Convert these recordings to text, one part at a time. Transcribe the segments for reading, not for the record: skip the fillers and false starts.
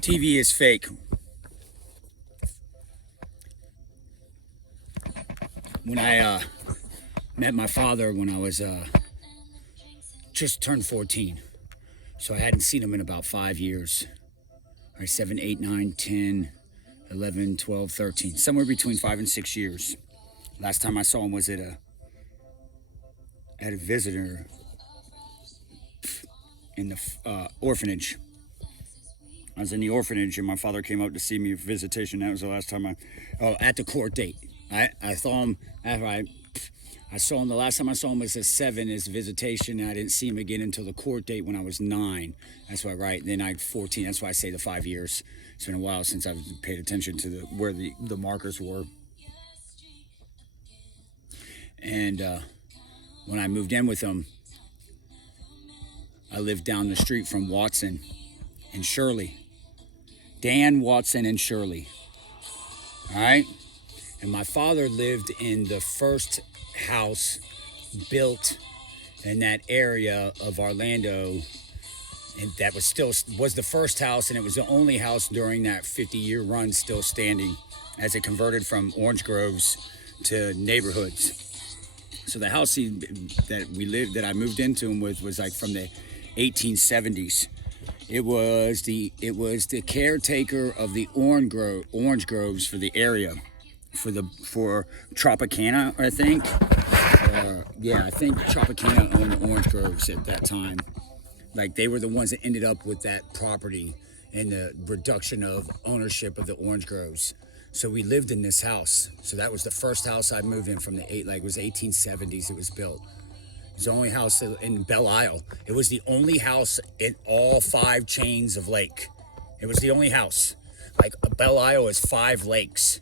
TV is fake. When I met my father when I was just turned 14. So I hadn't seen him in about 5 years. All right, 7, 8, 9, 10, 11, 12, 13. Somewhere between 5 and 6 years. Last time I saw him was at a visitor in the orphanage. I was in the orphanage and my father came out to see me for visitation. That was the last time at the court date. I saw him after I saw him, the last time I saw him was at 7 as visitation. And I didn't see him again until the court date when I was 9. That's why, right? Then I had 14. That's why I say the 5 years. It's been a while since I've paid attention to where the markers were. And when I moved in with him, I lived down the street from Watson and Shirley. Dan, Watson, and Shirley. All right? And my father lived in the first house built in that area of Orlando, and that was the first house, and it was the only house during that 50-year run still standing as it converted from orange groves to neighborhoods. So the house that I moved into him with was like from the 1870s. It was the caretaker of the orange groves for the area, for Tropicana, I think. I think Tropicana owned the orange groves at that time. Like they were the ones that ended up with that property and the reduction of ownership of the orange groves. So we lived in this house. So that was the first house I moved in from it was 1870s it was built. It was the only house in Belle Isle. It was the only house in all 5 chains of lake. It was the only house. Like Belle Isle is 5 lakes.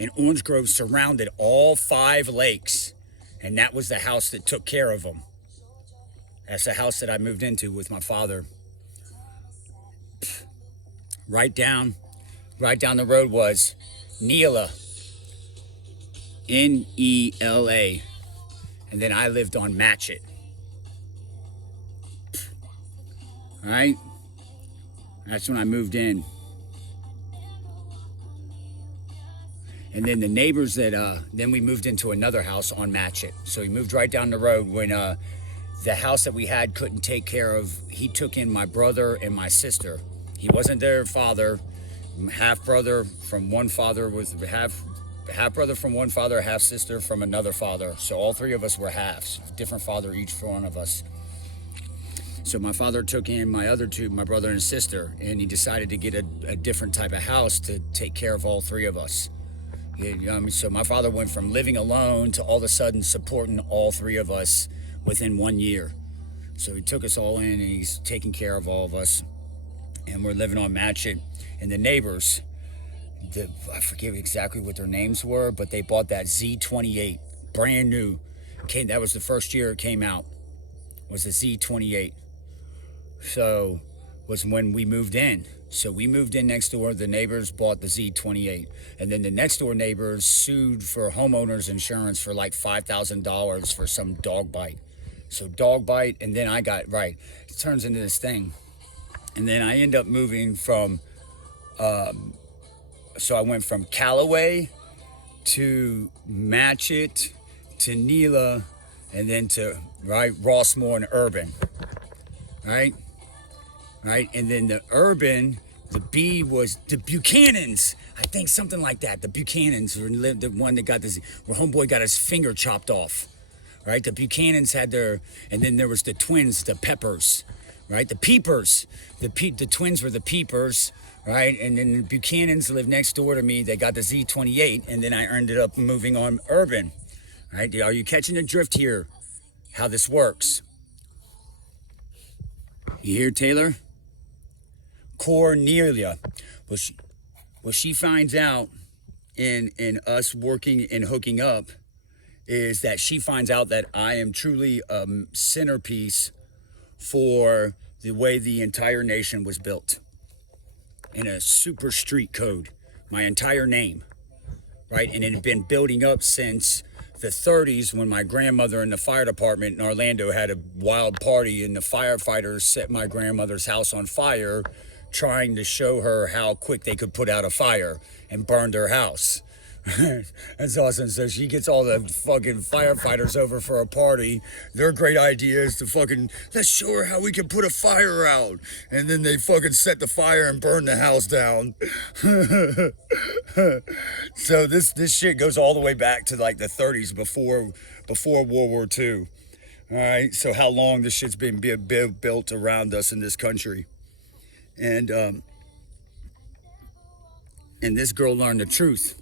And orange groves surrounded all 5 lakes. And that was the house that took care of them. That's the house that I moved into with my father. Right down the road was Neela. Nela. And then I lived on Matchett. All right? That's when I moved in. And then the neighbors then we moved into another house on Matchett. So we moved right down the road when the house that we had couldn't take care of. He took in my brother and my sister. He wasn't their father. Half brother from one father was half brother from one father, half sister from another father. So all 3 of us were halves, different father each for one of us. So my father took in my other 2, my brother and sister, and he decided to get a different type of house to take care of all 3 of us. So my father went from living alone to all of a sudden supporting all 3 of us within 1 year. So he took us all in and he's taking care of all of us. And we're living on Matchett. And the neighbors, I forget exactly what their names were, but they bought that Z28, brand new. That was the first year it came out, was the Z28. So was when we moved in. So we moved in next door. The neighbors bought the Z28. And then the next door neighbors sued for homeowners insurance for like $5,000 for some dog bite. So dog bite, and then it turns into this thing. And then I end up moving from, so I went from Callaway to Matchett to Neela, and then to, Rossmore and Urban, right? And then the Urban, the B was the Buchanans. I think something like that. The Buchanans were the one that got where homeboy got his finger chopped off, right? The Buchanans had and then there was the twins, the Peppers, right? The Peepers. The twins were the Peepers, right? And then the Buchanans lived next door to me. They got the Z28, and then I ended up moving on Urban, right? Are you catching the drift here? How this works? You hear, Taylor? Cornelia. What she finds out in us working and hooking up is that she finds out that I am truly a centerpiece for the way the entire nation was built in a super street code, my entire name, right? And it had been building up since the 30s when my grandmother in the fire department in Orlando had a wild party and the firefighters set my grandmother's house on fire trying to show her how quick they could put out a fire and burn their house. That's awesome. So she gets all the fucking firefighters over for a party. Their great idea is to fucking, let's show her how we can put a fire out. And then they fucking set the fire and burn the house down. So this shit goes all the way back to like the 30s before World War II. All right. So how long this shit's been built around us in this country. And this girl learned the truth.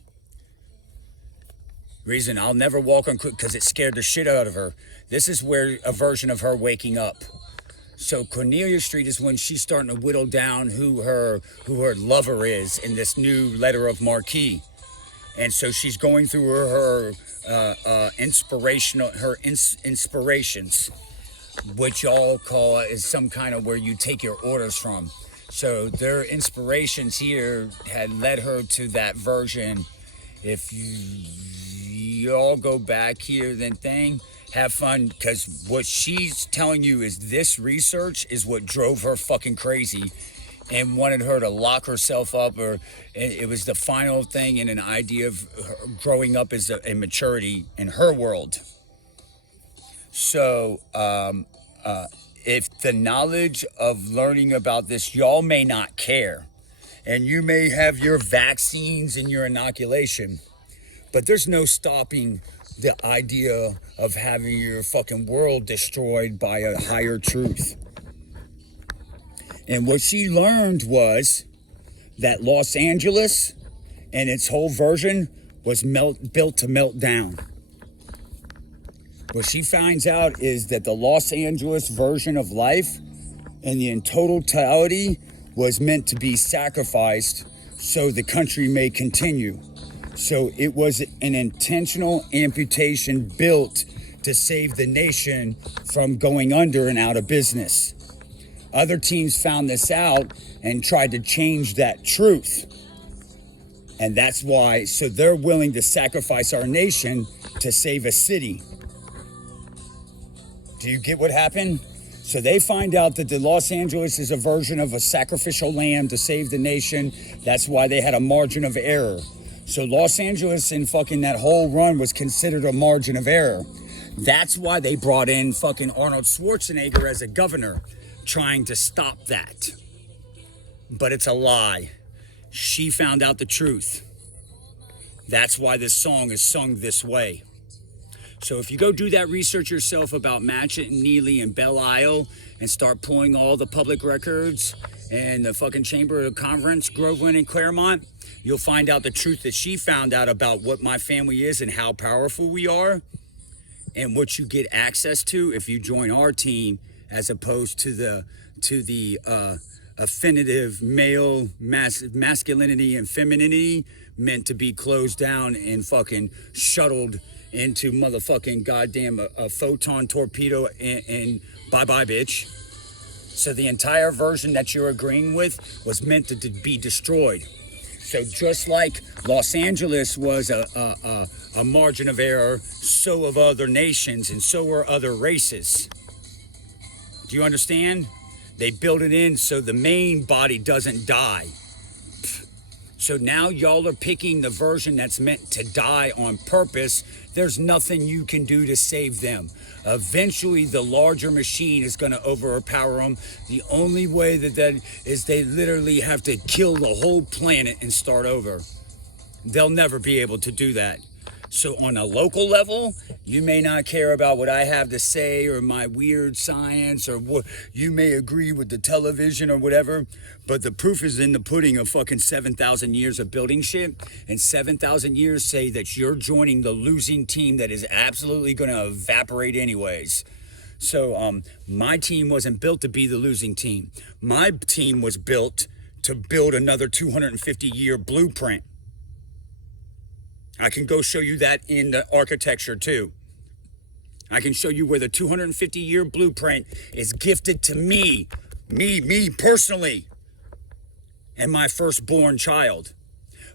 Reason I'll never walk on because it scared the shit out of her. This is where a version of her waking up. So Cornelia Street is when she's starting to whittle down who her lover is in this new letter of marquee. And so she's going through her inspirations, which y'all call is some kind of where you take your orders from. So their inspirations here had led her to that version. If you all go back here, then have fun, because what she's telling you is this research is what drove her fucking crazy and wanted her to lock herself up, or it was the final thing in an idea of her growing up as a maturity in her world. So if the knowledge of learning about this, y'all may not care, and you may have your vaccines and your inoculation, but there's no stopping the idea of having your fucking world destroyed by a higher truth. And what she learned was that Los Angeles and its whole version was built to melt down. What she finds out is that the Los Angeles version of life and the in totality was meant to be sacrificed so the country may continue. So it was an intentional amputation built to save the nation from going under and out of business. Other teams found this out and tried to change that truth. And that's why, so they're willing to sacrifice our nation to save a city. Do you get what happened? So they find out that the Los Angeles is a version of a sacrificial lamb to save the nation. That's why they had a margin of error. So Los Angeles in fucking that whole run was considered a margin of error. That's why they brought in fucking Arnold Schwarzenegger as a governor, trying to stop that. But it's a lie. She found out the truth. That's why this song is sung this way. So if you go do that research yourself about Matchett and Neely and Belle Isle and start pulling all the public records and the fucking Chamber of Conference, Groveland and Claremont, you'll find out the truth that she found out about what my family is and how powerful we are, and what you get access to if you join our team, as opposed to the affinitive male masculinity and femininity meant to be closed down and fucking shuttled into motherfucking goddamn a photon torpedo and bye-bye, bitch. So the entire version that you're agreeing with was meant to be destroyed. So just like Los Angeles was a margin of error, so of other nations and so are other races. Do you understand? They built it in so the main body doesn't die. So now y'all are picking the version that's meant to die on purpose. There's nothing you can do to save them. Eventually, the larger machine is going to overpower them. The only way that is they literally have to kill the whole planet and start over. They'll never be able to do that. So on a local level, you may not care about what I have to say or my weird science, or what you may agree with the television or whatever, but the proof is in the pudding of fucking 7,000 years of building shit, and 7,000 years say that you're joining the losing team that is absolutely going to evaporate anyways. So my team wasn't built to be the losing team. My team was built to build another 250-year blueprint. I can go show you that in the architecture too. I can show you where the 250-year blueprint is gifted to me personally, and my firstborn child.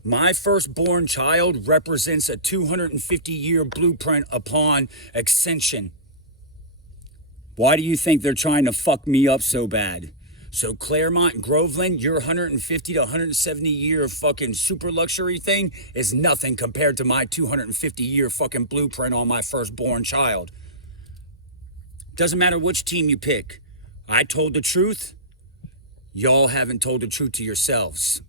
My firstborn child represents a 250-year blueprint upon ascension. Why do you think they're trying to fuck me up so bad? So Claremont and Groveland, your 150 to 170 year fucking super luxury thing is nothing compared to my 250 year fucking blueprint on my firstborn child. Doesn't matter which team you pick. I told the truth. Y'all haven't told the truth to yourselves.